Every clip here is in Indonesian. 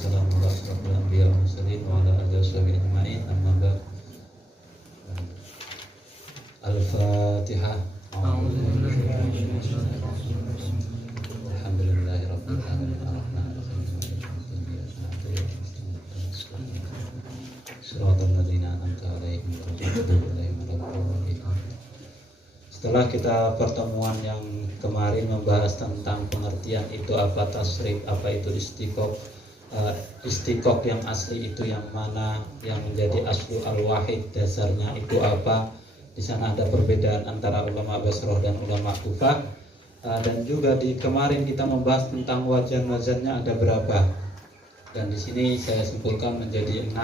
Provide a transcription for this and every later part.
wassalamu ala asyrofil anbiya wal mursalin wa ala alihi washabihi ajma'in. Amma ba'd. Al-Fatihah. Alhamdulillahirabbil alamin arrahmanir rahim shiratal ladzina an'amta 'alaihim ghairil maghdubi 'alaihim. Setelah kita pertemuan yang kemarin membahas tentang pengertian itu apa tasrif, apa itu istiqoq yang asli itu yang mana, yang menjadi aslu al-wahid dasarnya itu apa. Di sana ada perbedaan antara ulama Basrah dan ulama Kufah. Dan juga di kemarin kita membahas tentang wazan-wazannya ada berapa. Dan di sini saya simpulkan menjadi 6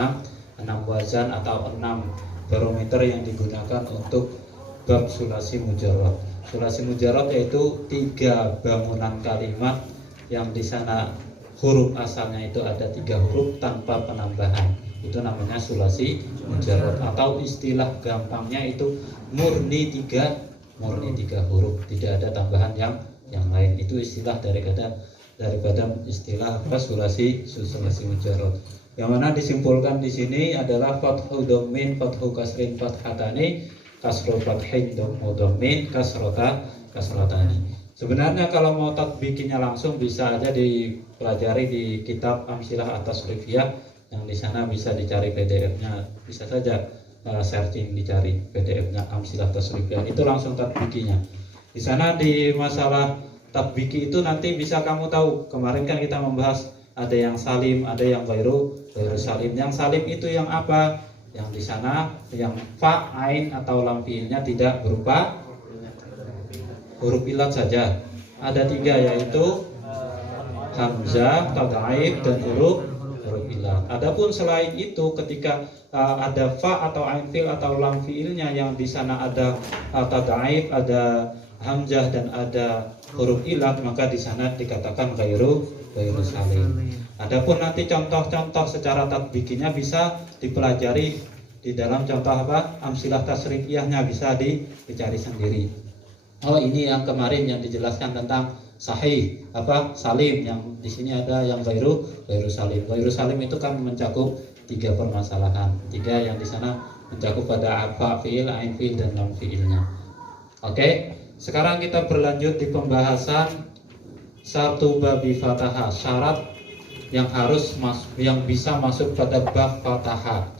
wazan atau 6 barometer yang digunakan untuk bab sulasi mujarrad. Sulasi mujarrad yaitu 3 bangunan kalimat yang di sana huruf asalnya itu ada 3 huruf tanpa penambahan. Itu namanya sulasi mujarrad, atau istilah gampangnya itu murni 3 huruf, tidak ada tambahan yang lain. Itu istilah daripada istilah sulasi mujarrad. Yang mana disimpulkan di sini adalah fathu dhammin, fathu kasrin, fathatani, kasro fathin, dhammu dhammin, kasrotani. Sebenarnya kalau mau tatbikinya langsung bisa aja dipelajari di kitab Amsilah at-Tasrifiyah, yang di sana bisa dicari PDF-nya, bisa saja searching dicari PDF-nya Amsilah Tasrifiyah, itu langsung tatbikinya. Di sana di masalah tatbiki itu nanti bisa kamu tahu. Kemarin kan kita membahas ada yang salim, ada yang ghairu salim. Yang salim itu yang apa? Yang di sana yang fa, ain atau lam fiilnya tidak berupa huruf ilat saja. Ada 3 yaitu hamzah, tad'aif dan huruf ilat. Adapun selain itu ketika ada fa atau ain fiil atau lam fiilnya yang di sana ada tad'aif, ada hamzah dan ada huruf ilat, maka di sana dikatakan ghairu salim. Adapun nanti contoh-contoh secara tatbikinya bisa dipelajari di dalam contoh apa? Amsilah tasrifiyahnya bisa dicari sendiri. Oh, ini yang kemarin yang dijelaskan tentang sahih salim, yang di sini ada yang ghairu salim. Ghairu salim itu kan mencakup 3 permasalahan. 3 yang di sana mencakup pada apa fiil, ain fiil dan lam fiilnya. Oke, sekarang kita berlanjut di pembahasan satu babi fatahah, syarat yang bisa masuk pada bab fatahah.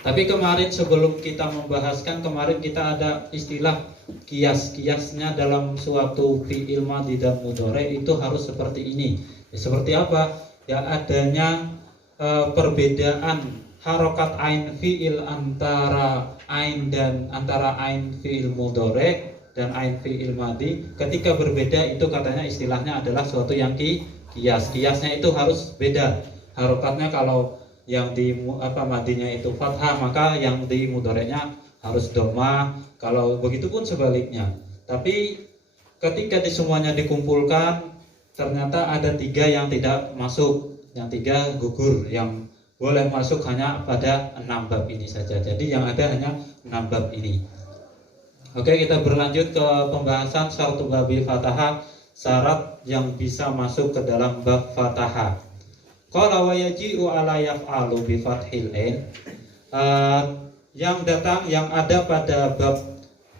Tapi kemarin sebelum kita membahaskan, kemarin kita ada istilah kiasnya dalam suatu fi'il madhi dan mudhari itu harus seperti ini. Seperti apa? Ya adanya perbedaan harokat ain fi'il antara ain fi'il mudhari dan ain fi'il madhi. Ketika berbeda itu katanya istilahnya adalah suatu yang kias. Kiasnya itu harus beda. Harokatnya kalau yang di madinya itu fathah, maka yang di mudhari'nya harus dhammah. Kalau begitu pun sebaliknya. Tapi ketika di semuanya dikumpulkan, ternyata ada 3 yang tidak masuk, yang 3 gugur, yang boleh masuk hanya pada 6 bab ini saja. Jadi yang ada hanya 6 bab ini. Oke, kita berlanjut ke pembahasan syartu babi fatahah, syarat yang bisa masuk ke dalam bab fatahah. Qala wa yaji'u ala yaf'alu bi fathil ain. Yang ada pada bab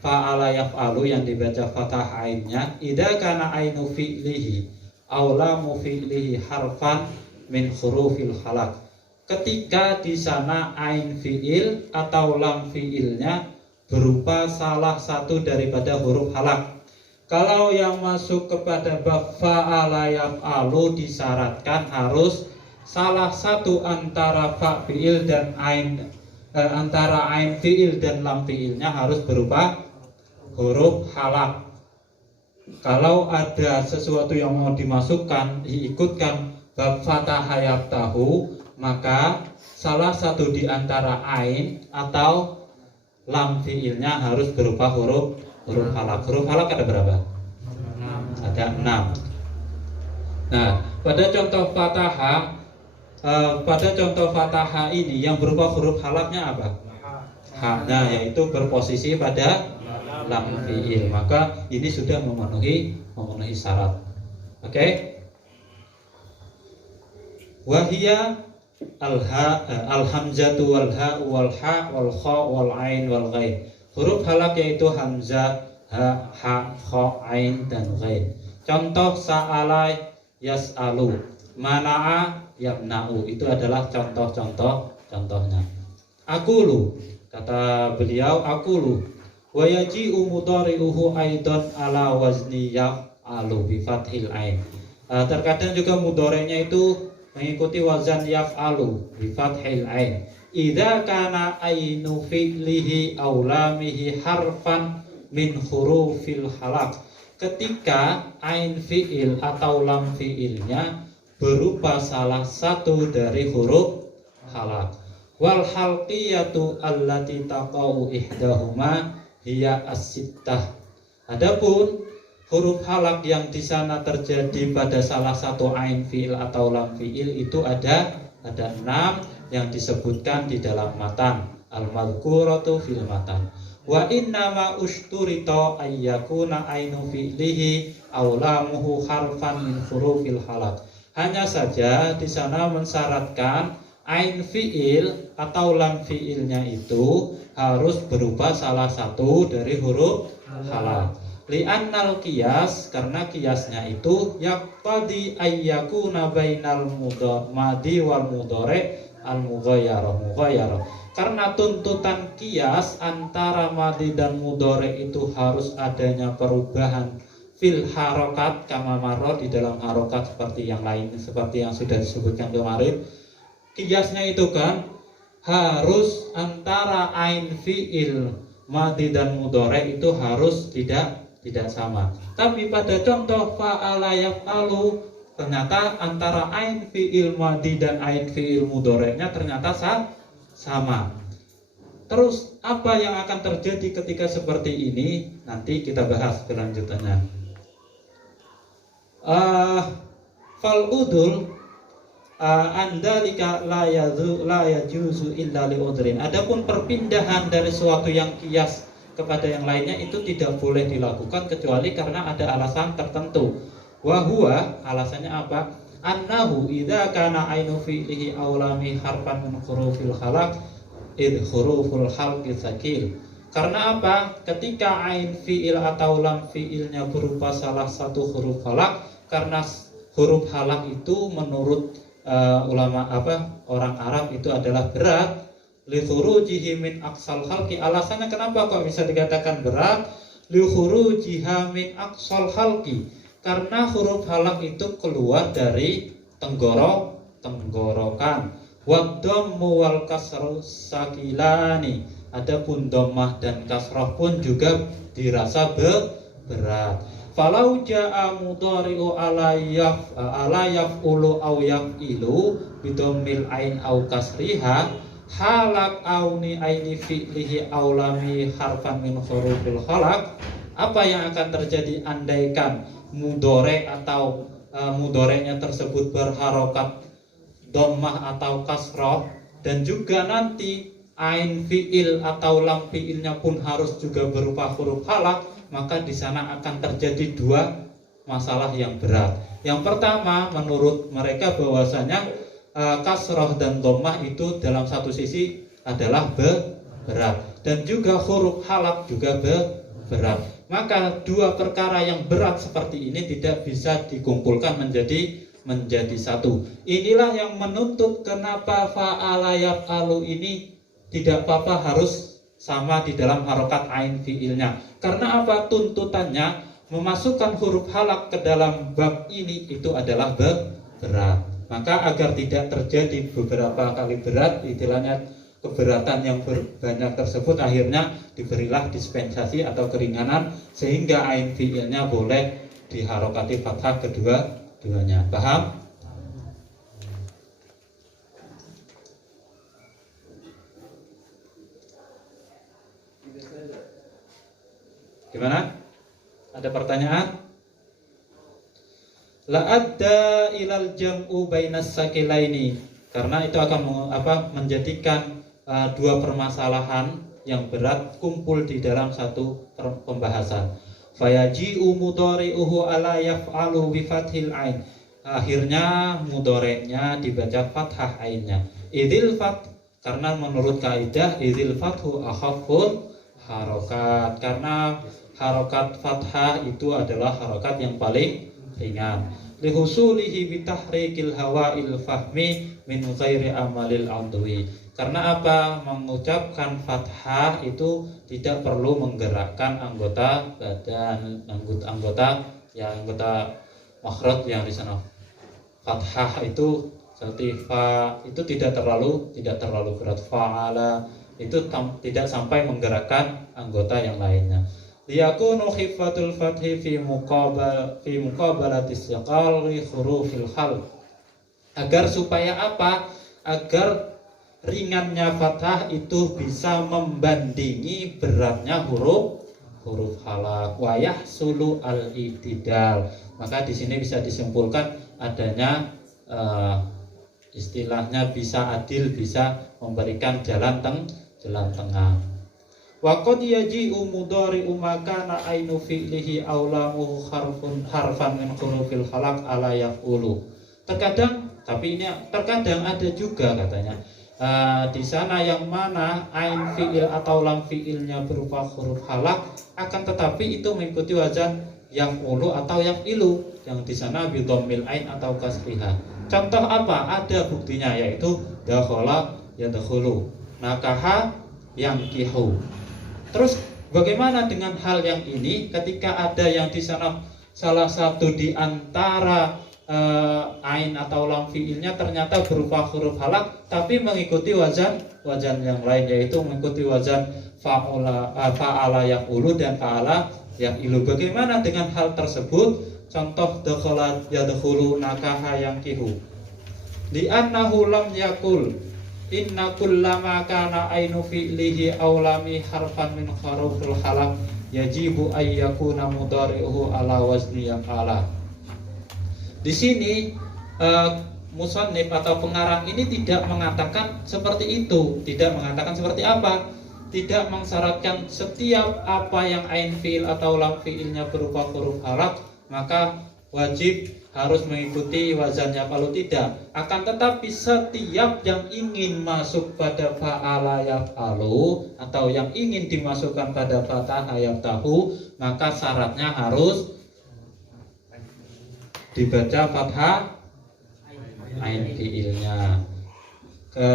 fa'ala yaf'alu yang dibaca fathah ainnya, idza kana ainu fi'lihi aw lamu fi'lihi harfan min hurufil halaq. Ketika di sana ain fi'il atau lam fi'ilnya berupa salah satu daripada huruf halaq. Kalau yang masuk kepada bab fa'ala yaf'alu disyaratkan harus salah satu antara fa fi'il dan antara ain fi'il dan lam fi'ilnya harus berupa huruf halaq. Kalau ada sesuatu yang mau dimasukkan, diikutkan bab fatahah yaftahu, maka salah satu di antara ain atau lam fi'ilnya harus berupa huruf halaq. Huruf halaq ada berapa? Ada 6. Nah, pada contoh fatahah ini yang berupa huruf halaqnya apa? Ha. Nah, yaitu berposisi pada lam fi'il. Maka ini sudah memenuhi syarat. Oke? Wahia al-hamzatu wal ha wal ha wal kha wal ain wal ghain. Huruf halak yaitu hamzah, ha, kha, ain dan ghain. Contoh sa'ala yas'alu, mana'a yamna'u. Itu adalah contohnya. Akulu, kata beliau akulu. Wa yaji'u mudhari'uhu aidan ala wazni yaf'alu bi fathil ain. Terkadang juga mudhari'nya itu mengikuti wazan yaf'alu bi fathil ain. Idza kana ainu fi'lihi aw lamihi harfan min hurufil halak. Ketika ain fi'il atau lam fi'ilnya berupa salah satu dari huruf halak. Wal halqiyatu allati taqau ihdahuma hiya as-sittah. Adapun huruf halak yang di sana terjadi pada salah satu ain fi'il atau lam fi'il itu ada 6 yang disebutkan di dalam matan. Al-madhkuratu fil matan. Wa inna ma ushturita ayyakuna ainu fi'lihi aw lamuhu harfan min hurufil halak. Hanya saja di sana mensyaratkan ain fi'il atau lam fi'ilnya itu harus berupa salah satu dari huruf halak. Li'annal qiyas, karena qiyasnya itu yaqtadi ayyakuna bainal madi wal mudhari al mughayyarah. Karena tuntutan qiyas antara madi dan mudhari itu harus adanya perubahan fil harokat kama marra, di dalam harokat seperti yang lain, seperti yang sudah disebutkan kemarin. Qiyasnya itu kan harus antara ain fi'il madi dan mudhari itu harus tidak sama. Tapi pada contoh fa'ala yaf'alu, ternyata antara ain fi'il madi dan ain fi'il mudhari'nya ternyata sama. Terus apa yang akan terjadi ketika seperti ini? Nanti kita bahas kelanjutannya. Fal udul andalika la yajuzu illa li udhrin. Adapun perpindahan dari suatu yang qiyas kepada yang lainnya itu tidak boleh dilakukan kecuali karena ada alasan tertentu. Wa huwa, alasannya apa? Annahu idza kana ainu fi'lihi aw lami harfan min hurufil halaq id huruful halqi sakil. Karena apa? Ketika ain fi'il atau lam fi'ilnya berupa salah satu huruf halaq, karena huruf halaq itu menurut ulama orang Arab itu adalah berat. Li khurujihi min aqsal halqi. Alasannya kenapa kok bisa dikatakan berat? Li khurujiha min aqsal halqi. Karena huruf halaq itu keluar dari tenggorokan. Wadhammu wal kasru sakilani. Adapun dhammah dan kasrah pun juga dirasa berat. Falau jaa mudhari'u ala yaf'ulu aw yaf'ilu bidammil ain aw kasriha halak auni aini fi'lihi aw lami harfan min hurufil halak. Apa yang akan terjadi andaikan mudhari atau mudhari'nya tersebut berharokat dhammah atau kasrah, dan juga nanti ain fi'il atau lam fi'ilnya pun harus juga berupa huruf halak, maka di sana akan terjadi dua masalah yang berat. Yang pertama, menurut mereka bahwasanya kasroh dan dhammah itu dalam satu sisi adalah berat, dan juga huruf halak juga berat. Maka dua perkara yang berat seperti ini tidak bisa dikumpulkan menjadi satu. Inilah yang menuntut kenapa fa'ala yaf'alu ini tidak apa-apa harus sama di dalam harokat ain fi'ilnya. Karena apa? Tuntutannya memasukkan huruf halak ke dalam bab ini itu adalah berat. Maka agar tidak terjadi beberapa kali berat, istilahnya keberatan yang banyak tersebut, akhirnya diberilah dispensasi atau keringanan sehingga ain fi'ilnya boleh diharokati fathah kedua-duanya. Paham? Gimana? Ada pertanyaan? La adda ilal jam'u bainas sakilaini. Karena itu akan menjadikan dua permasalahan yang berat kumpul di dalam satu pembahasan. Fayaji'u mudhari'uhu ala yaf'alu bi fathil ain. akhirnya mudorenya dibaca fathah ainnya. Idil fat, karena menurut kaidah idil fathu akhaful harokat, karena harokat fathah itu adalah harokat yang paling ringan. Lihusulihi bitahrikil hawa'il fahmi min ghairi amalil adwi. Karena apa? Mengucapkan fathah itu tidak perlu menggerakkan anggota badan, anggota makhraj yang di sana. Fathah itu seperti fa itu tidak terlalu berat. Fa'ala itu tidak sampai menggerakkan anggota yang lainnya. Liyakunu khifatul fathi fi muqabalati istiqali hurufil khalq. Agar supaya apa? Agar ringannya fathah itu bisa membandingi beratnya huruf halaq. Wa yahsulu al-i'tidal. Maka di sini bisa disimpulkan adanya istilahnya bisa adil, bisa memberikan jalan tengah. Wa qad yaji'u mudhari'u makana ainu fi'lihi aulamu harfan min hurufil khalaq ala yaqulu. Terkadang, tapi ini terkadang ada juga katanya di sana yang mana ain fi'il atau lam fi'ilnya berupa huruf halak, akan tetapi itu mengikuti wazan yang ulu atau yang ilu, yang di sana bidhammil ain atau kasriha. Contoh apa? Ada buktinya, yaitu dakhala yadkhulu, nakaha yankihu. Terus bagaimana dengan hal yang ini ketika ada yang di sana salah satu di antara ain atau lam fiilnya ternyata berupa huruf halak tapi mengikuti wazan yang lain, yaitu mengikuti wazan fa'ala yaqulu dan fa'ala yaqilu. Bagaimana dengan hal tersebut? Contoh dakhala yadkhulu, nakaha yankihu. Li'annahu lam yakul inna kullama kana ainu fi'lihi aw lami harfan min hurufil halaq yajibu ay yakuna mudhari'uhu ala wazni yaf'ala. Di sini musannif atau pengarang ini tidak mengatakan seperti itu, tidak mengatakan seperti apa, tidak mensyaratkan setiap apa yang ain fi'il atau lam fi'ilnya berupa huruf halaq maka wajib harus mengikuti wazannya, kalau tidak. Akan tetapi setiap yang ingin masuk pada fa'ala yaf'alu atau yang ingin dimasukkan pada fathah yaftahu, maka syaratnya harus dibaca fathah ain fi'ilnya.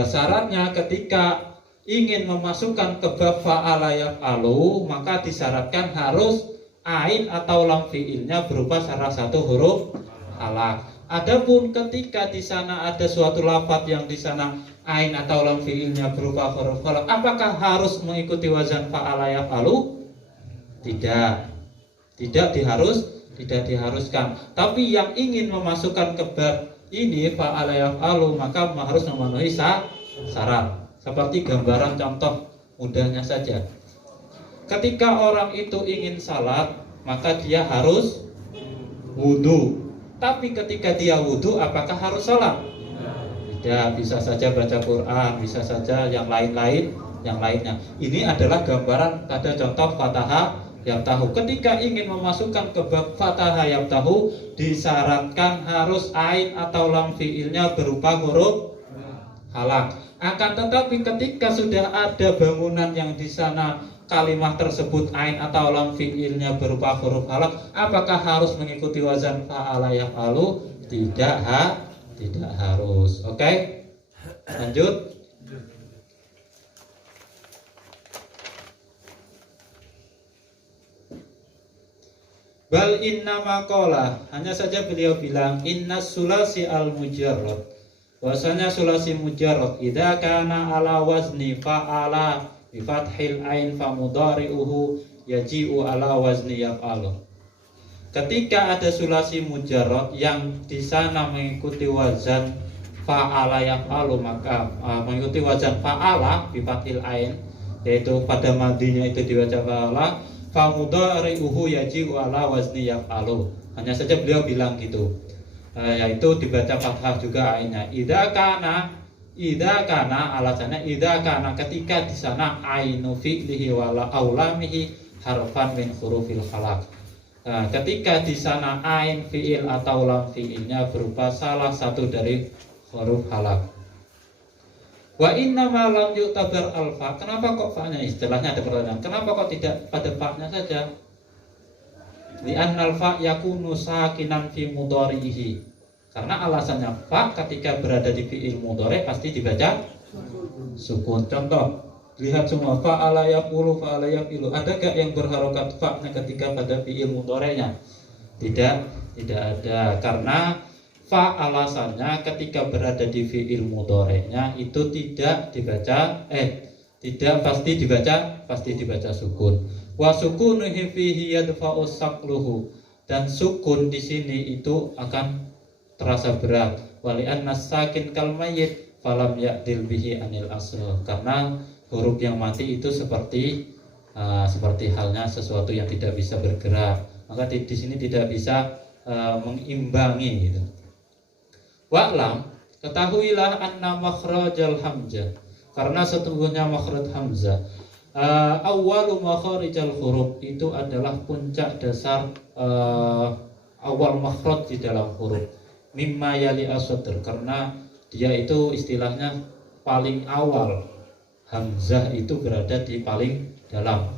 Syaratnya ketika ingin memasukkan ke bab fa'ala yaf'alu, maka disyaratkan harus ain atau lam fi'ilnya berupa salah satu huruf halaq. Adapun ketika di sana ada suatu lafaz yang di sana ain atau lam fi'ilnya berupa huruf halaq, apakah harus mengikuti wazan fa'ala yaf'alu? Tidak diharuskan. Tapi yang ingin memasukkan ke bab ini fa'ala yaf'alu maka harus memenuhi syarat. Seperti gambaran contoh mudahnya saja. Ketika orang itu ingin salat, maka dia harus wudu. Tapi ketika dia wudu, apakah harus salat? Tidak, bisa saja baca Quran, bisa saja yang lainnya. Ini adalah gambaran pada contoh fathah yaftahu. Ketika ingin memasukkan ke bab fathah yaftahu, disyaratkan harus ain atau lam fi'ilnya berupa huruf halaq. Akan tetapi ketika sudah ada bangunan yang di sana kalimat tersebut ain atau lam fi'ilnya berupa huruf halaq, apakah harus mengikuti wazan fa'ala yaf'alu? Tidak harus. Oke? Lanjut. Bal inna maqala, hanya saja beliau bilang inna sulasi al mujarrad, bahwasanya sulasi mujarrad idza kana ala wazni fa'ala bi fathil ain fa mudhari'uhu yaji'u ala wazni yaf'alu. Ketika ada sulasi mujarrad yang di sana mengikuti wazan fa'ala yaf'alu, maka mengikuti wazan fa'ala bi fathil ain, yaitu pada madinya itu dibaca fa'ala, fa mudhari'uhu yaji'u ala wazni yaf'alu. Hanya saja beliau bilang gitu, yaitu dibaca fathah juga ainnya. Idza kana alasannya idza kana ketika di sana ainu fi'lihi wa aulamihi harfan min hurufil khalaq. Nah, ketika di sana ain fiil atau lam fiilnya berupa salah satu dari huruf halak. Wa inna ma lam yu'tabar alfa. Kenapa kok fa-nya? Istilahnya ada pertanyaan. Kenapa kok tidak pada fa-nya saja? Li annal fa yakunu sakinan fi mudhari'ihi. Karena alasannya fa ketika berada di fiil mudhari pasti dibaca sukun. Contoh, lihat semua fa'ala yaqulu fa'ala yaqilu. Ada gak yang berharokat fa-nya ketika pada fiil mudhari'nya? Tidak ada. Karena fa alasannya ketika berada di fiil mudhari'nya itu tidak pasti dibaca sukun. Wa sukunuhu fihi yadfa'u saqluhu. Dan sukun di sini itu akan terasa berat. Wali anna sakin kal mayyit falam ya'dil bihi anil asl. Karena huruf yang mati itu seperti halnya sesuatu yang tidak bisa bergerak, maka di sini tidak bisa mengimbangi gitu. Wa'lam, ketahuilah anna makhrajal hamzah, karena sesungguhnya makhraj hamzah awwalu makharijal huruf, itu adalah puncak dasar awal makhraj di dalam huruf. Mimma yali asodr, karena dia itu istilahnya paling awal. Hamzah itu berada di paling dalam.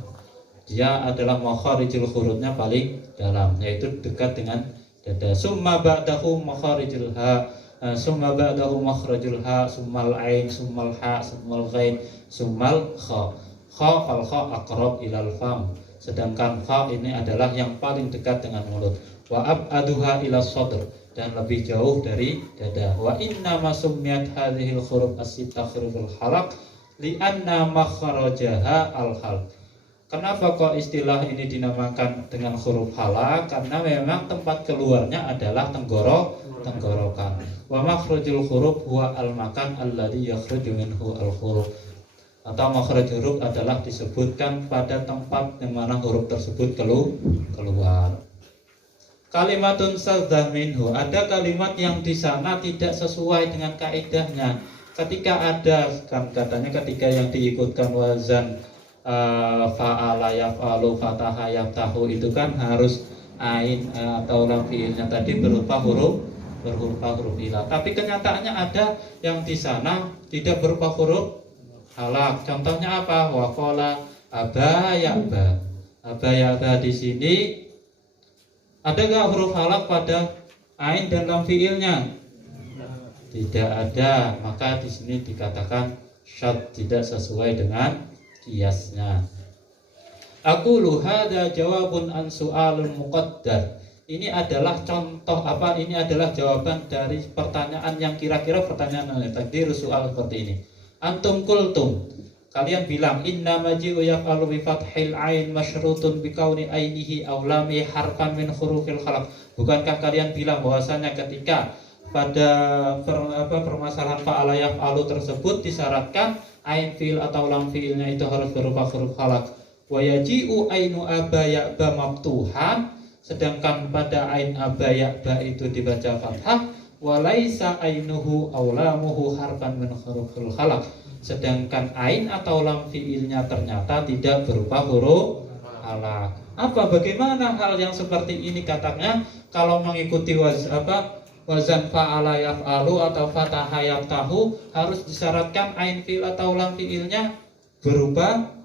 Dia adalah makharijul hurufnya paling dalam, yaitu dekat dengan dada. Summa ba'dahu makharijul ha, summa ba'dahu makhrajul ha, summal ain, summal ha, summal ghain, summal kha. Kha fal kha aqrab ilal fam. Sedangkan kha ini adalah yang paling dekat dengan mulut. Wa ab'aduha ila sadr, dan lebih jauh dari dada. Wa inna ma summiyat hadhil huruf as-sittah huruful halaq li'anna makharajaha al-halq. Kenapa kok istilah ini dinamakan dengan huruf halaq? Karena memang tempat keluarnya adalah tenggorokan. Wa makhrajul huruf huwa al-makan alladhi yakhruju minhu al-huruf. Atau makhraj huruf adalah disebutkan pada tempat yang mana huruf tersebut keluar. Kalimatun saddah minhu, ada kalimat yang di sana tidak sesuai dengan kaidahnya. Ketika ada kan katanya ketika yang diikutkan wazan fa'ala yaf'alu fataha yaftahu itu kan harus ain atau lam fiilnya tadi berupa huruf ilah. Tapi kenyataannya ada yang di sana tidak berupa huruf halak. Contohnya apa? Wa qala aba ya'ba. Aba ya'ba di sini ada enggak huruf halak pada ain dan lam fiilnya? Tidak ada, maka di sini dikatakan syad, tidak sesuai dengan kiasnya. Aku hada jawabun an su'alun muqaddar. Ini adalah contoh apa? Ini adalah jawaban dari pertanyaan yang kira-kira pertanyaan takdir soal seperti ini. Antum kultum, kalian bilang inna maji'u yaf'alu bi fathil ain masyrutun bi kauni ainihi aw lami harfan min hurufil khalaq. Bukankah kalian bilang bahwasanya ketika pada permasalahan fa'ala yaf'alu tersebut disyaratkan ain fi'il atau lam fi'ilnya itu harus berupa huruf halak. Wa yaji'u ainu aba ya'ba maftuhan, sedangkan pada ain aba ya'ba itu dibaca fathah. Wa laisa ainuhu aw lamuhu harfan min hurufil halak, sedangkan ain atau lam fi'ilnya ternyata tidak berupa huruf halak. Bagaimana hal yang seperti ini? Katanya kalau mengikuti wazan fa'ala yaf'alu atau fataha yaftahu harus disyaratkan ain fi'il atau lam fi'ilnya berupa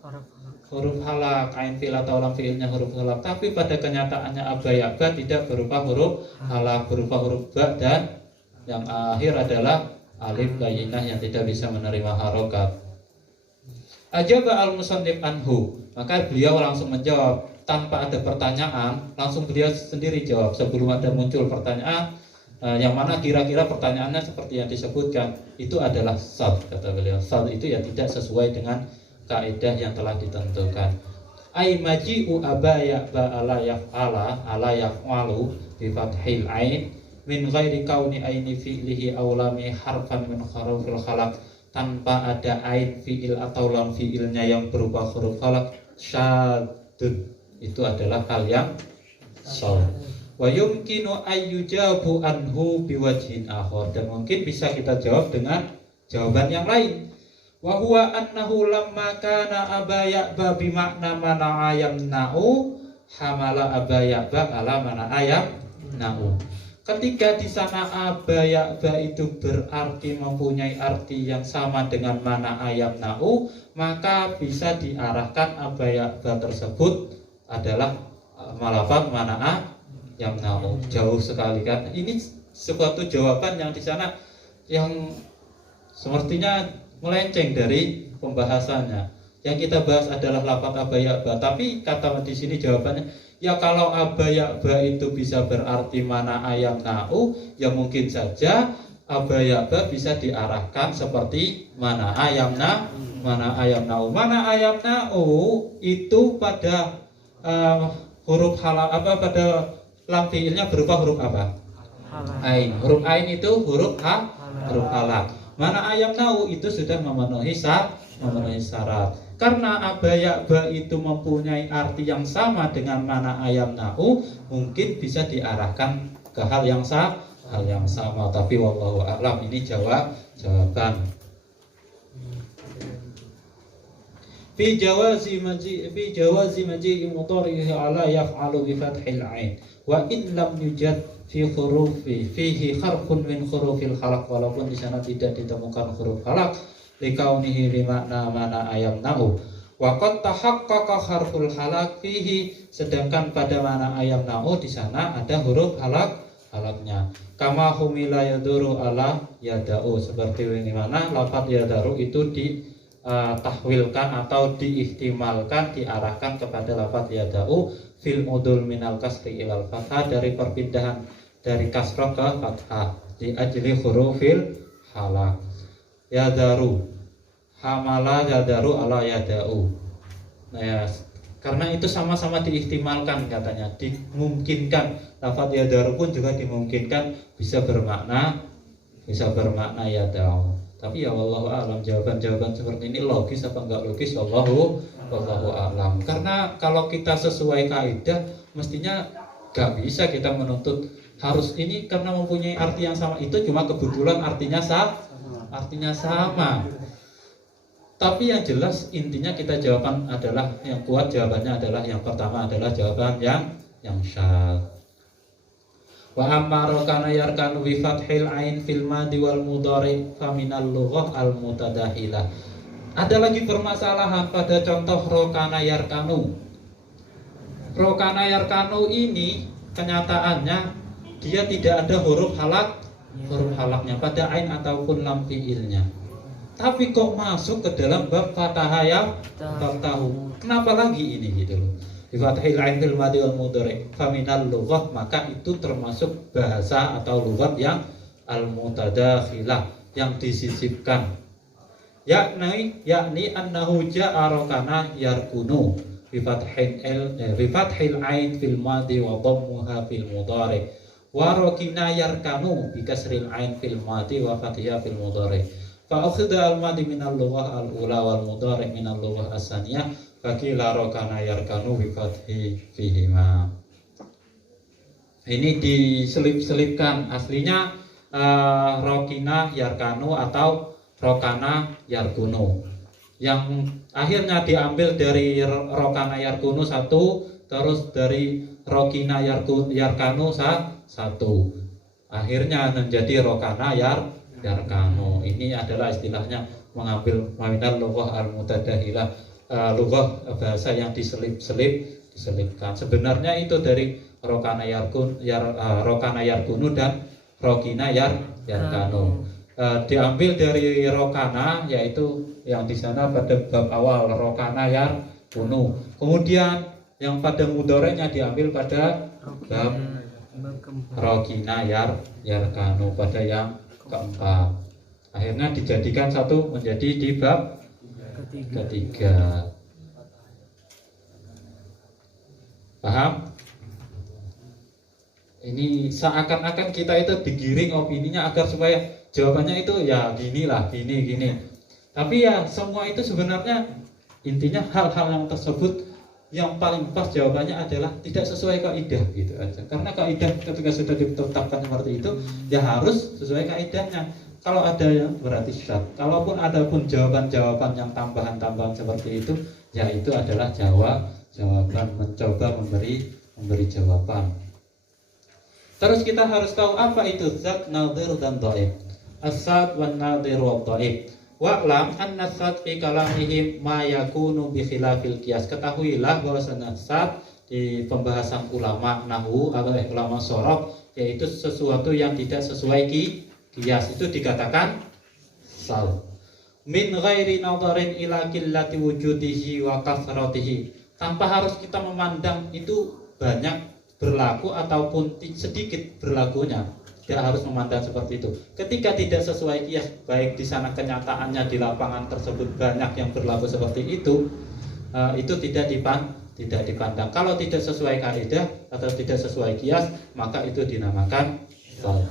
huruf halak. Ain fi'il atau lam fi'ilnya huruf halak. Tapi pada kenyataannya aba ya'ba tidak berupa huruf halak, berupa huruf ba, dan yang akhir adalah alif layyinah yang tidak bisa menerima harokat. Ajaba al-musannif anhu, maka beliau langsung menjawab tanpa ada pertanyaan, langsung beliau sendiri jawab sebelum ada muncul pertanyaan. Yang mana kira-kira pertanyaannya seperti yang disebutkan itu adalah sad, kata beliau. Sad itu ya tidak sesuai dengan kaidah yang telah ditentukan. Ai maji'u aba ya'ba ala yaf'ala ala yaf'alu bi fathil ain min ghairi kauni aini fi'lihi aw lami harfan min hurufil khalaq, tanpa ada ain fi'il atau lam fi'ilnya yang berupa huruf khalaq, syadud, itu adalah hal yang sad. Wa yumkinu ayyujabu anhu biwajhin akhar, dan mungkin bisa kita jawab dengan jawaban yang lain. Wa huwa annahu lamma kana aba ya'ba bi makna mana'a yamna'u hamala abayaba ala mana ayam na'u. Ketika di sana abayaba itu berarti mempunyai arti yang sama dengan mana ayam na'u, maka bisa diarahkan abayaba tersebut adalah malafat mana ayam na'u. Jauh sekali kan. Ini suatu jawaban yang di sana yang sepertinya melenceng dari pembahasannya. Yang kita bahas adalah lafaz abayaba, tapi kata di sini jawabannya, ya kalau abayaba itu bisa berarti mana ayam na'u, ya mungkin saja abayaba bisa diarahkan seperti mana ayam mana ayam na'u. Mana ayam na'u itu pada huruf halak apa, pada lam fiilnya berupa huruf apa? Ain. Huruf ain itu huruf halak. Mana ayam na'u itu sudah memenuhi syarat. Karena abayaba itu mempunyai arti yang sama dengan mana ayam na'u, mungkin bisa diarahkan ke hal yang sama. Tapi wallahu a'lam, ini jawaban. Fi jawazi maji'i mudhari'i ala yaf'alu bi fathil 'ain wa in lam yujad fi hurufi fihi harfun min hurufil khalaq, walaupun di sana tidak ditemukan huruf khalaq likaunihi bimakna mana ayam na'u wa qad tahaqqaqa harful halaq fihi, sedangkan pada mana ayam na'u di sana ada huruf halaknya. Kama humila yaduru ala yada'u, seperti ini mana lafaz yadaru itu ditahwilkan atau diihtimalkan, diarahkan kepada lafaz yada'u fil udul minal kasri ilal fathah, dari perpindahan dari kasrah ke fathah di ajli hurufil halak. Yadaru hamala yadaru ala yada'u. Nah ya, karena itu sama-sama diihtimalkan, katanya dimungkinkan lafaz yadaru pun juga dimungkinkan bisa bermakna yada'u. Tapi ya wallahu a'lam, jawaban seperti ini logis apa enggak logis, wallahu a'lam. Karena kalau kita sesuai kaidah mestinya enggak bisa kita menuntut harus ini karena mempunyai arti yang sama, itu cuma kebetulan artinya sama. Tapi yang jelas intinya kita jawaban adalah yang kuat, jawabannya adalah yang pertama adalah jawaban yang syadz. Wa amma rokana yarkanu bi fathil ain fil madi wal mudhari fa minal lughah al mutadahilah. Ada lagi permasalahan pada contoh rokana yarkanu. Rokana yarkanu ini kenyataannya dia tidak ada huruf halaknya pada ain ataupun lam fiilnya. Tapi kok masuk ke dalam bab fatahah yang tahu. Kenapa lagi ini gitu loh. Bi fathil ain fil madi wal mudhari fa minal lughah, maka itu termasuk bahasa atau lughat yang al mutadakhilah, yang disisipkan. Yakni annahu ja'a rokana yarkunu bi fathil ain fil madi wa dhammuha fil mudhari wa rokina yarkanu bi kasril ain fil madi wa fathiha fil mudhari. Fa akhidha al madi min al lughah al ula wal mudhari min al lughah as-saniyah fa qila rokana yarkanu bi fathi fihima. Ini diselip-selipkan, aslinya rokina yarkanu atau rokana yarkunu, yang akhirnya diambil dari rokana yarkunu satu, terus dari rokina yarkanu satu, akhirnya menjadi rokana yarkanu. Ini adalah istilahnya mengambil minal lughah al mutadahilah, lughah bahasa yang diselipkan. Sebenarnya itu dari rokana yarkunu dan rokina yarkanu. Diambil dari rokana, yaitu yang di sana pada bab awal rokana yarkunu. Kemudian yang pada mudhari'nya diambil pada bab rokina yarkanu pada yang keempat. Akhirnya dijadikan satu menjadi di bab ketiga. Paham? Ini seakan-akan kita itu digiring opininya agar supaya jawabannya itu ya gini. Tapi ya semua itu sebenarnya intinya hal-hal yang tersebut yang paling pas jawabannya adalah tidak sesuai kaidah gitu aja. Karena kaidah ketika sudah ditetapkan seperti itu ya harus sesuai kaidahnya. Kalau ada yang berarti syadz. Kalaupun ada pun jawaban-jawaban yang tambahan-tambahan seperti itu, ya itu adalah jawaban, mencoba memberi jawaban. Terus kita harus tahu apa itu zat, nadhir dan dhaif. As-sad wan nadhir wa dhaif. Wa'lam anna sad fi kalamihim ma yakunu bi khilafil qiyas. Ketahuilah bahwasanya sad di pembahasan ulama nahwu atau ulama sorof yaitu sesuatu yang tidak sesuai qiyas, itu dikatakan sad. Min ghairi nadharin ila qillati wujudihi wa kasratihi. Tanpa harus kita memandang itu banyak berlaku ataupun sedikit berlakunya. Tidak harus memandang seperti itu. Ketika tidak sesuai qiyas, baik di sana kenyataannya di lapangan tersebut banyak yang berlaku seperti itu tidak dipandang. Kalau tidak sesuai kaidah atau tidak sesuai qiyas, maka itu dinamakan sad.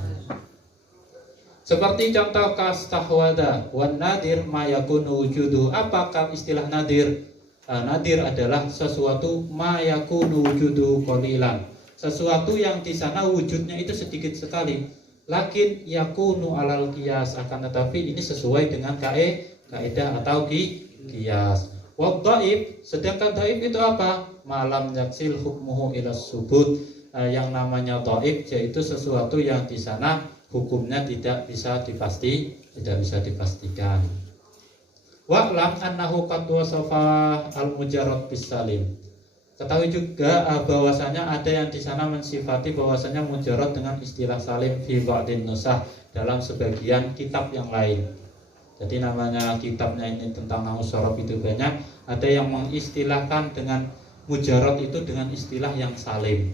Seperti contoh kastahwada wan nadir ma yakunu wujudu. Apakah istilah nadir? Nadir adalah sesuatu ma yakunu wujudu qalilan. Sesuatu yang di sana wujudnya itu sedikit sekali. Lakin yakunu alal qiyas, akan tetapi ini sesuai dengan kaidah atau qiyas. Wa dhaif, sedangkan dhaif itu apa? Malam yaksil hukmuhu ila subut. Yang namanya dhaif yaitu sesuatu yang di sana hukumnya tidak bisa dipastikan. Wa'lam annahu qad wasafa al-mujarrad bisalim. Ketahui juga bahwasanya ada yang di sana mensifati bahwasanya mujarrad dengan istilah salim fi ba'din nusah, dalam sebagian kitab yang lain. Jadi namanya kitabnya ini tentang nahwu sorof itu banyak. Ada yang mengistilahkan dengan mujarrad itu dengan istilah yang salim.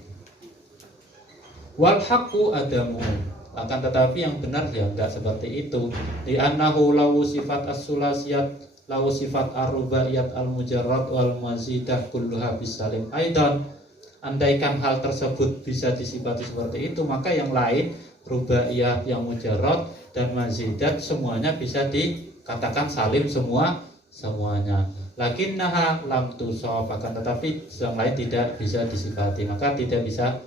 Wal haqqu adamu. Akan tetapi yang benar ya enggak seperti itu. Di annahu lawu sifat as-sulasiyat, lawu sifat ar-rubaiyat al-mujarrad wal mazidah kulluha bisalim aidan. Andaikan hal tersebut bisa disifati seperti itu, maka yang lain rubaiyat, yang mujarrad dan mazidat semuanya bisa dikatakan salim semuanya. Lakinnaha lam tusaf, akan tetapi yang lain tidak bisa disifati, maka tidak bisa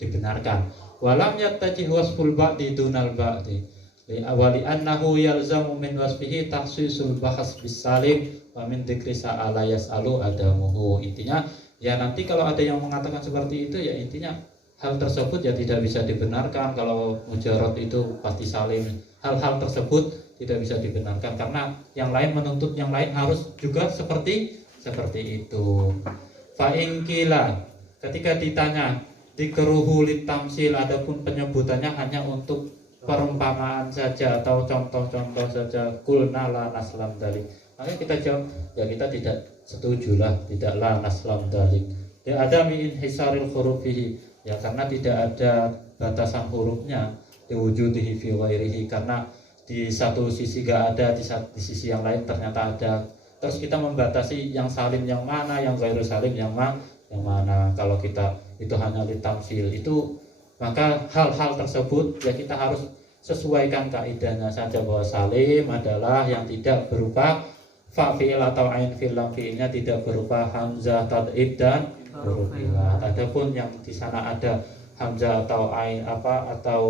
dibenarkan. Walam yattaji wasful ba'di dunal ba'di li awali annahu yalzamu min wasfihi takhsisul bahas bisalim wa min dzikri sa'ala yas'alu adamuhu. Intinya ya nanti kalau ada yang mengatakan seperti itu, ya intinya hal tersebut ya tidak bisa dibenarkan. Kalau mujarrad itu pasti salim, hal-hal tersebut tidak bisa dibenarkan karena yang lain menuntut yang lain harus juga seperti itu. Fa in qila, ketika ditanya dikeruhu litamsil, adapun penyebutannya hanya untuk perumpamaan saja atau contoh-contoh saja, kulna la naslam dalik, maka kita jawab ya kita tidak setuju lah, tidak la naslam dalik. Ya ada min hisaril hurufihi, ya karena tidak ada batasan hurufnya, diwujudihi fi ghairihi, karena di satu sisi gak ada, di sisi yang lain ternyata ada. Terus kita membatasi yang salim yang mana, yang ghairu salim yang mana. Kalau kita itu hanya litamsil itu, maka hal-hal tersebut ya kita harus sesuaikan kaidahnya saja, bahwa salim adalah yang tidak berupa fa fi'il atau ain fi'il, fi'ilnya tidak berupa hamzah tad'ib dan huruf ilat. Adapun yang di sana ada hamzah atau ain atau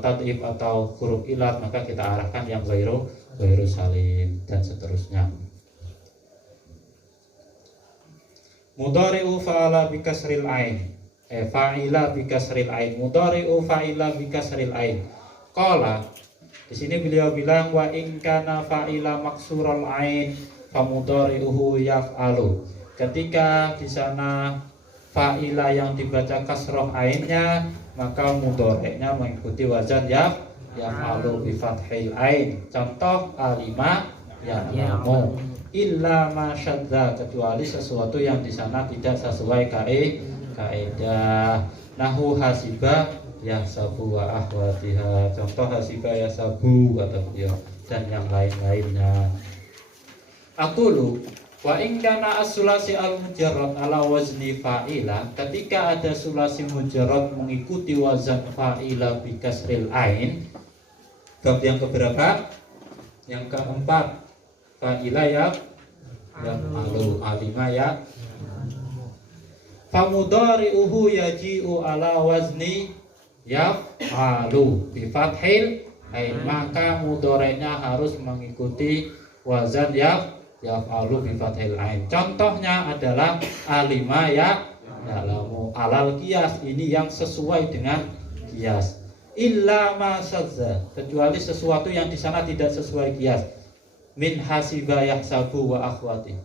tad'ib atau huruf ilat, maka kita arahkan yang ghairu salim dan seterusnya. Mudhari'u fa'ala bikasril ain, fa'ila bikasril ain. Mudhari'u fa'ila bikasril ain. Qala, di sini beliau bilang wa in kana fa'ila maksurul ain fa mudhari'uhu yaf'alu. Ketika di sana fa'ila yang dibaca kasroh ainnya, maka mudhari'nya mengikuti wazan yaf'alu bi fathil ain. Contoh alima ya'lamu. Illa ma syadza, kecuali sesuatu yang di sana tidak sesuai kaidah. Nahu hasiba yahsabu wa ahwatiha. Contoh hasiba yahsabu kata beliau dan yang lain-lainnya. Aqulu wa in kana as-sulasi al-mujarrad ala wazni fa'ila, ketika ada sulasi mujarrad mengikuti wazan fa'ila bi kasril ain. Bab yang keberapa? Yang keempat. Fa'ila ya alu, alima ya. Famudhari'uhu yaji'u ala wazni yaf'alu bi fathil ain, maka mudhari'nya harus mengikuti wazan yaf'alu bi fathil ain. Contohnya adalah alima ya'lamu. Alal qiyas, ini yang sesuai dengan qiyas. Illa ma syadza, kecuali sesuatu yang di sana tidak sesuai qiyas. Min hasiba yahsabu wa akhwati,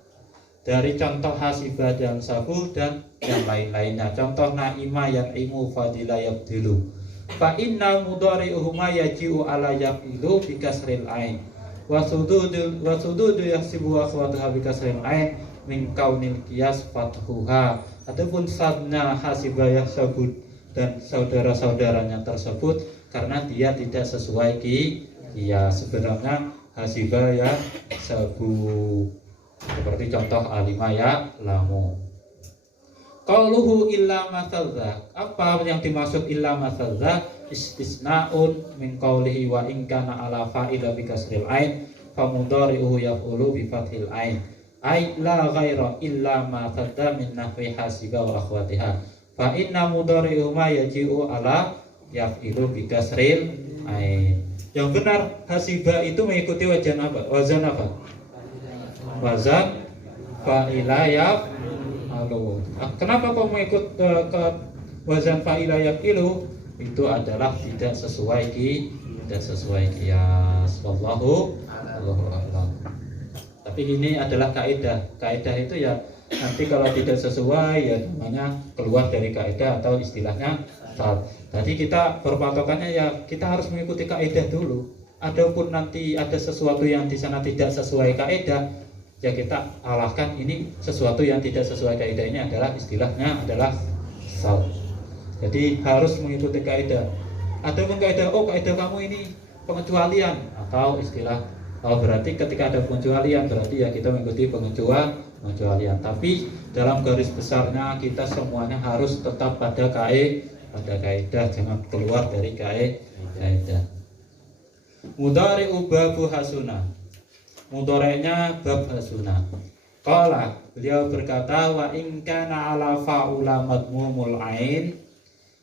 dari contoh hasibah dan sabu dan yang lain-lainnya. Contoh naima yang imu fadila yabdilu. Fa inna mudhari'uhuma yaji'u ala yaqilu bi kasril ain. Wa sududu yahsibu wa akhwatuha bi kasril ain min kaunil qiyas fathuha. Adapun sabna hasibah yahsabu dan saudara-saudaranya tersebut karena dia tidak sesuai qiyas. Sebenarnya hasibah yahsabu, seperti contoh alima ya'lamu. Qauluhu illa masadza, apa yang dimaksud illa masadza? Istisnaun min qaulihi wa in kana ala fa'ila bi kasril ain fa mudhari'uhu yaf'ulu bi fathil ain. Ai la ghaira illa ma sadda min nahwi hasiba wa akhwatiha. Fa inna mudhari'uhu ma yaji'u ala yaf'ilu bi kasril ain. Yang benar hasiba itu mengikuti wazan apa? Wazan apa? Wazan fa'ila yaf'alu. Kenapa kau mengikut ke wazan fa'ila yaf'ilu? Itu adalah tidak sesuai qiyas. Wallahu a'lam. Tapi ini adalah kaidah. Kaidah itu ya nanti kalau tidak sesuai ya namanya keluar dari kaidah atau istilahnya sal. Tadi kita berpatokannya ya kita harus mengikuti kaidah dulu. Adapun nanti ada sesuatu yang di sana tidak sesuai kaidah, ya kita alahkan ini sesuatu yang tidak sesuai kaidah ini adalah istilahnya adalah sal. Jadi harus mengikuti kaidah. Adapun kaidah, oh kaidah kamu ini pengecualian atau istilah, oh berarti ketika ada pengecualian berarti ya kita mengikuti pengecualian. Tapi dalam garis besarnya kita semuanya harus tetap pada kaidah, jangan keluar dari kaidah. Mudhari'u babu hasuna, mudhari'nya bab hasuna. Qala, beliau berkata wa in kana ala fa'ula madmumul ain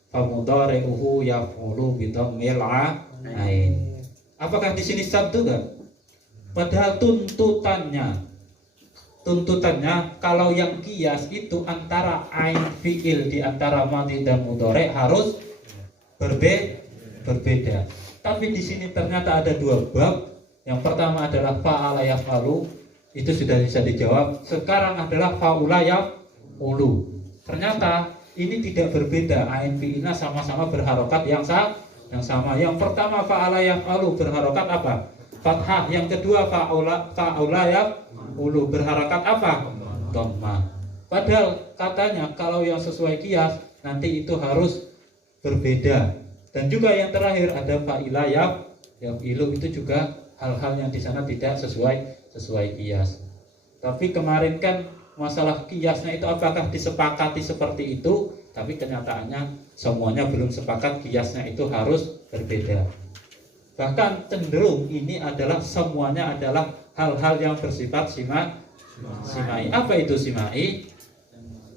fa mudhari'uhu yaf'ulu bi dhammil ain. Apakah di sini sabtu kan? Padahal tuntutannya kalau yang qiyas itu antara ain fi'il di antara madhi dan mudhari' harus berbeda. Tapi di sini ternyata ada dua bab. Yang pertama adalah fa'ala yaf'alu, itu sudah bisa dijawab. Sekarang adalah fa'ula yaf'ulu. Ternyata ini tidak berbeda. Ain fi'ilnya sama-sama berharokat yang sama. Yang pertama fa'ala yaf'alu berharokat apa? Fathah. Yang kedua fa'ula yaf'ulu berharokat apa? Dhammah. Padahal katanya kalau yang sesuai qiyas nanti itu harus berbeda. Dan juga yang terakhir ada fa'ila yaf'ilu, itu juga hal-hal yang di sana tidak sesuai qiyas. Tapi kemarin kan masalah qiyasnya itu apakah disepakati seperti itu, tapi kenyataannya semuanya belum sepakat qiyasnya itu harus berbeda. Bahkan cenderung ini adalah semuanya adalah hal-hal yang bersifat simai. Apa itu simai?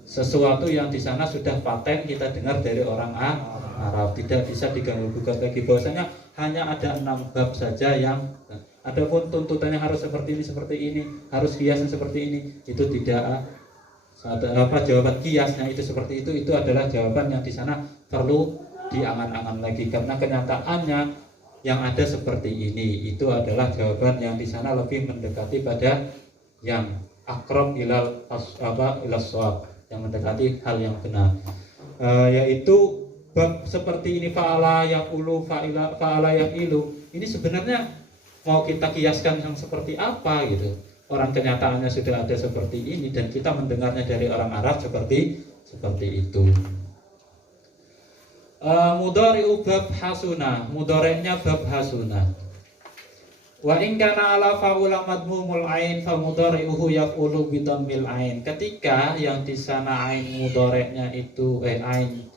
Sesuatu yang di sana sudah paten kita dengar dari orang Arab, tidak bisa diganggu gugat lagi. Bahwasanya hanya ada 6 bab saja yang adapun tuntutannya harus seperti ini, harus kiasnya seperti ini, itu tidak ada jawaban kiasnya itu seperti itu adalah jawaban yang di sana perlu diangan-angan lagi, karena kenyataannya yang ada seperti ini itu adalah jawaban yang di sana lebih mendekati pada yang aqrab ilal shawab, yang mendekati hal yang benar, yaitu bab seperti ini fa'ala yaqulu fa'ala yaqilu. Ini sebenarnya mau kita kiaskan yang seperti apa gitu. Orang kenyataannya sudah ada seperti ini dan kita mendengarnya dari orang Arab seperti itu. Mudhari'u bab hasuna, mudhari'nya bab hasuna. Wa in kana ala fa'ula madmumul ain fa mudhari'uhu yaf'ulu bi dhammil ain. Ketika yang di sana ain mudhari'nya itu ain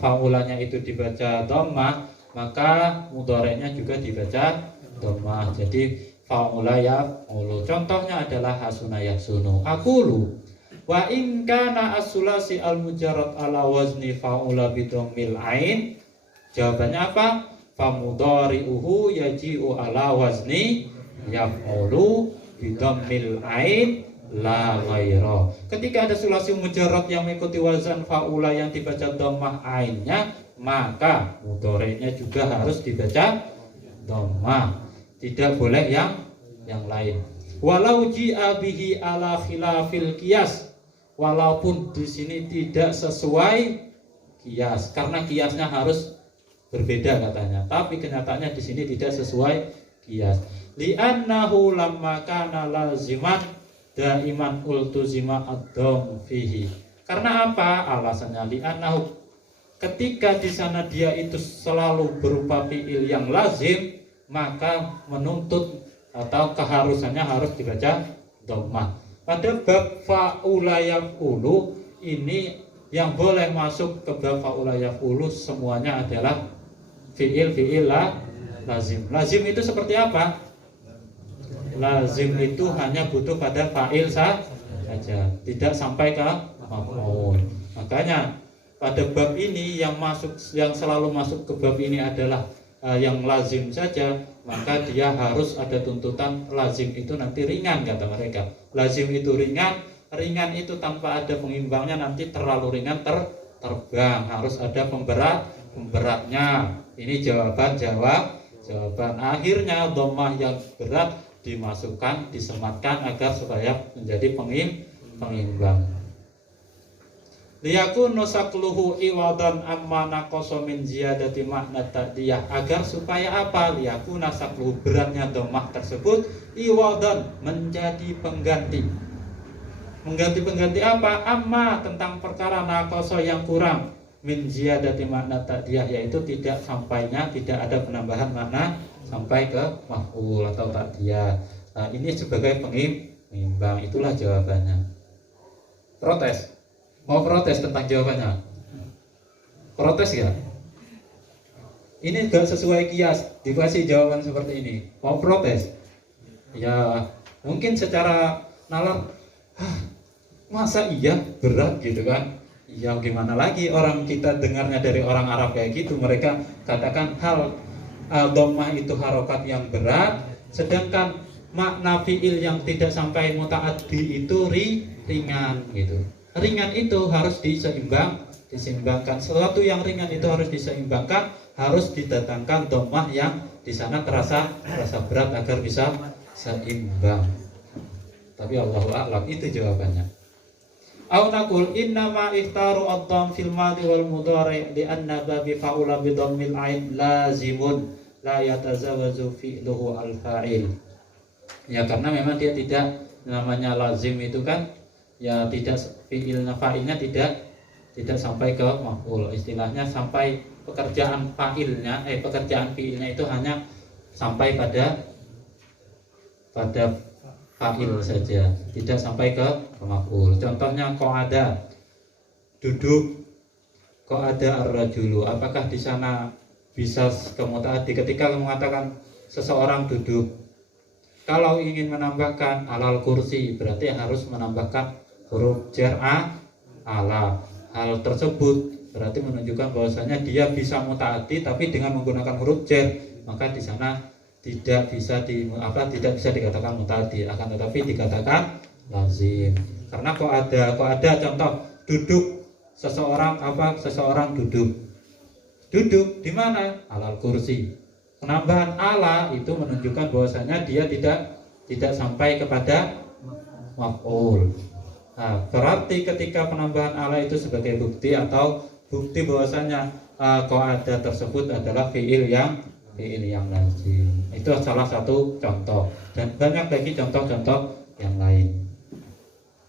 faulanya itu dibaca dhammah, maka mudhari'nya juga dibaca dhammah. Jadi faula yaf'ulu. Contohnya adalah hasuna yahsunu. Aqulu wa in kana as-sulasi al-mujarrad ala wazni faula bi dhammil ain. Jawabannya apa? Fa mudhari'uhu yaji'u ala wazni yaf'ulu bidammil ain la ghaira. Ketika ada sulasi mujarrad yang mengikuti wazan faula yang dibaca dhammah ainnya, maka mudhari'nya juga harus dibaca dhammah. Tidak boleh yang lain. Walau ji'a bihi ala khilafil qiyas, walaupun di sini tidak sesuai qiyas, karena qiyasnya harus berbeda katanya. Tapi kenyataannya di sini tidak sesuai qiyas. Li'annahu lamma kana laziman daiman ultuzima ad-dhamm fihi. Karena apa? Alasannya li'annahu, ketika di sana dia itu selalu berupa fiil yang lazim, maka menuntut atau keharusannya harus dibaca dhammah. Pada bab fa'ula yaf'ulu ini yang boleh masuk ke bab fa'ula yaf'ulu semuanya adalah fiil lazim. Lazim itu seperti apa? Lazim itu hanya butuh pada fa'il saja, tidak sampai ke maf'ul. Makanya pada bab ini yang selalu masuk ke bab ini adalah yang lazim saja, maka dia harus ada tuntutan lazim itu nanti ringan, kata mereka. Lazim itu ringan itu tanpa ada pengimbangnya nanti terlalu ringan terbang, harus ada pemberatnya. Ini jawaban. Akhirnya dhammah yang berat dimasukkan, disematkan agar supaya menjadi pengimbang. Liyakunu sakluhu iwadan amma naqasa min ziyadati makna ta'diyah, agar supaya apa? Liyakuna sakluhu, beratnya dhammah tersebut iwadan, menjadi pengganti. Mengganti apa? Amma, tentang perkara naqasa yang kurang, min ziyadati makna ta'diyah, yaitu tidak ada penambahan makna sampai ke maf'ul atau ta'diyah. Nah, ini sebagai pengimbang. Itulah jawabannya. Protes? Mau protes tentang jawabannya? Protes ya? Ini gak sesuai qiyas, dikasih jawaban seperti ini. Mau protes? Ya mungkin secara nalar, masa iya berat gitu kan? Ya gimana lagi, orang kita dengarnya dari orang Arab kayak gitu. Mereka katakan dhammah itu harokat yang berat, sedangkan makna fiil yang tidak sampai muta'addi itu ringan gitu. Ringan itu harus diseimbangkan. Sesuatu yang ringan itu harus diseimbangkan, harus didatangkan dhammah yang di sana terasa berat agar bisa seimbang. Tapi Allahu a'lam, itu jawabannya. Au naqul innama ikhtaru ad-dhamm fil madhi wal mudhari' li anna babi fa'ula bi dhammil ain lazimun la yatazawazu fi'luhu al-fa'il. Ya karena memang dia tidak, namanya lazim itu kan ya tidak fa'ilnya tidak sampai ke maf'ul. Istilahnya sampai pekerjaan fi'ilnya itu hanya sampai pada fa'il saja, tidak sampai ke maf'ul. Contohnya qa'ada, duduk. Qa'ada ar-rajulu, apakah di sana bisa ke muta'addi ketika mengatakan seseorang duduk? Kalau ingin menambahkan alal kursi, berarti harus menambahkan huruf jar ala. Hal tersebut berarti menunjukkan bahwasanya dia bisa muta'addi tapi dengan menggunakan huruf jar, maka di sana tidak bisa dikatakan muta'addi, akan tetapi dikatakan lazim. Karena kok ada contoh duduk, seseorang duduk di mana? Alal kursi. Penambahan ala itu menunjukkan bahwasanya dia tidak sampai kepada maf'ul. Nah, berarti ketika penambahan ala itu sebagai bukti bahwasanya qa'ada tersebut adalah fiil yang lazim. Itu salah satu contoh, dan banyak lagi contoh-contoh yang lain.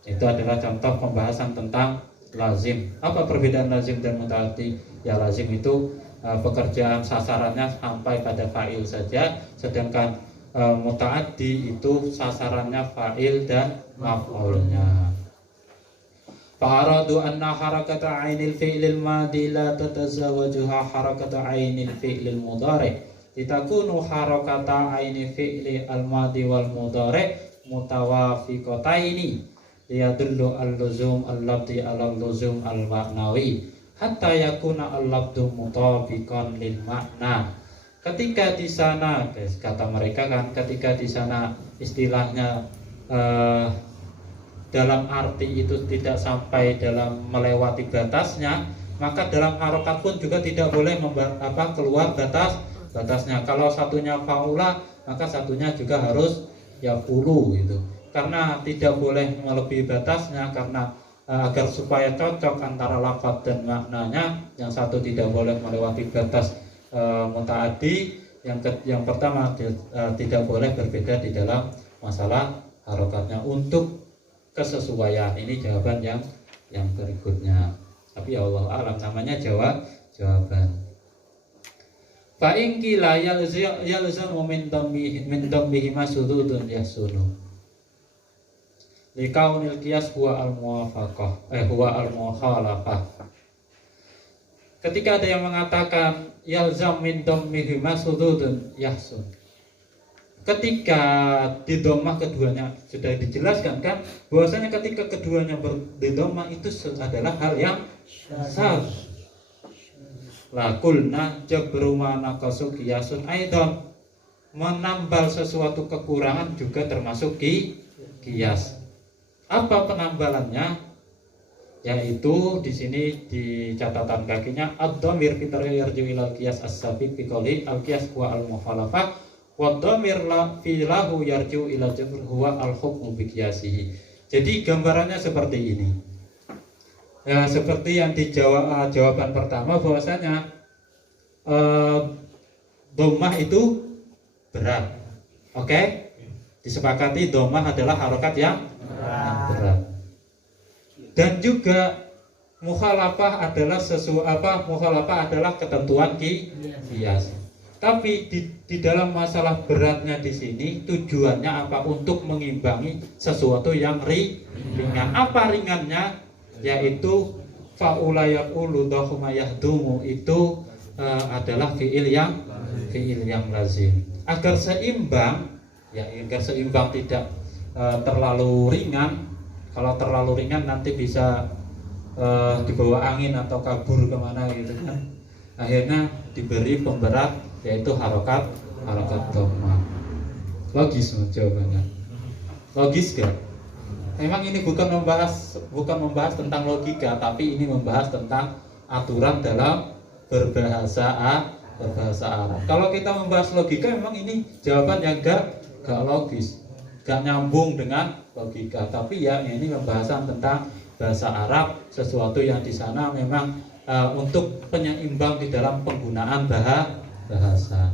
Itu adalah contoh pembahasan tentang lazim. Apa perbedaan lazim dan muta'addi? Ya lazim itu pekerjaan sasarannya sampai pada fa'il saja, sedangkan muta'addi itu sasarannya fa'il dan maf'ulnya. Fa'aradu anna harakata ainil fi'lil madi la tatazawajuha harakata ainil fi'lil mudhari' litakunu harakata ainil fi'li al-madi wal mudhari' mutawafiqataini liyadullu al-luzum al-labdi al-luzum al-ma'nawi hatta yakuna al-labdu mutabiqan lil makna. Ketika di sana, kata mereka kan, ketika di sana istilahnya eh, dalam arti itu tidak sampai dalam melewati batasnya, maka dalam harokat pun juga tidak boleh keluar batasnya. Kalau satunya faula, maka satunya juga harus yaqulu gitu. Karena tidak boleh melebihi batasnya, karena agar supaya cocok antara lafaz dan maknanya, yang satu tidak boleh melewati batas mutaaddi, yang pertama tidak boleh berbeda di dalam masalah harokatnya. Untuk kesesuaian ini jawaban yang berikutnya, tapi ya Allah alam, namanya jawaban. Fa in qila yalzamu min dhammihi ma sududun yahsunu likaunil qiyas huwa al mukhalafah. Ketika ada yang mengatakan yalzam min dhammihi ma sududun yahsun, ketika di dhammah keduanya sudah dijelaskan kan bahwasanya ketika keduanya di dhammah itu adalah hal yang sah. La qulna jabru ma naqasu qiyasun aidan, menambal sesuatu kekurangan juga termasuk qiyas. Apa penambalannya? Yaitu di sini di catatan kakinya ad-dhamir fi yarju ila al-qiyas as-sabiq fi qouli al-qiyas huwa al-mukhalafah wa dhamir la fi lahu yarju ila jabr huwa al-hukmu bi qiyasihi. Jadi gambarannya seperti ini. Ya, seperti yang dijawab jawaban pertama bahwasanya dhammah itu berat. Oke? Disepakati dhammah adalah harokat yang berat. Dan juga mukhalafah adalah mukhalafah adalah ketentuan qiyas. Tapi di dalam masalah beratnya di sini tujuannya apa? Untuk mengimbangi sesuatu yang ringan. Apa ringannya? Yaitu faula yaqulu dhahuma yahdumu, itu adalah fiil yang lazim. Agar seimbang, tidak terlalu ringan. Kalau terlalu ringan nanti bisa dibawa angin atau kabur kemana gitu kan. Akhirnya diberi pemberat, yaitu harokat dhammah. Logis jawabannya. Logis gak? Memang ini bukan membahas tentang logika, tapi ini membahas tentang aturan dalam berbahasa Arab. Kalau kita membahas logika, memang ini jawaban yang gak logis, gak nyambung dengan logika. Tapi ya ini pembahasan tentang bahasa Arab, sesuatu yang di sana memang untuk penyeimbang di dalam penggunaan bahasa.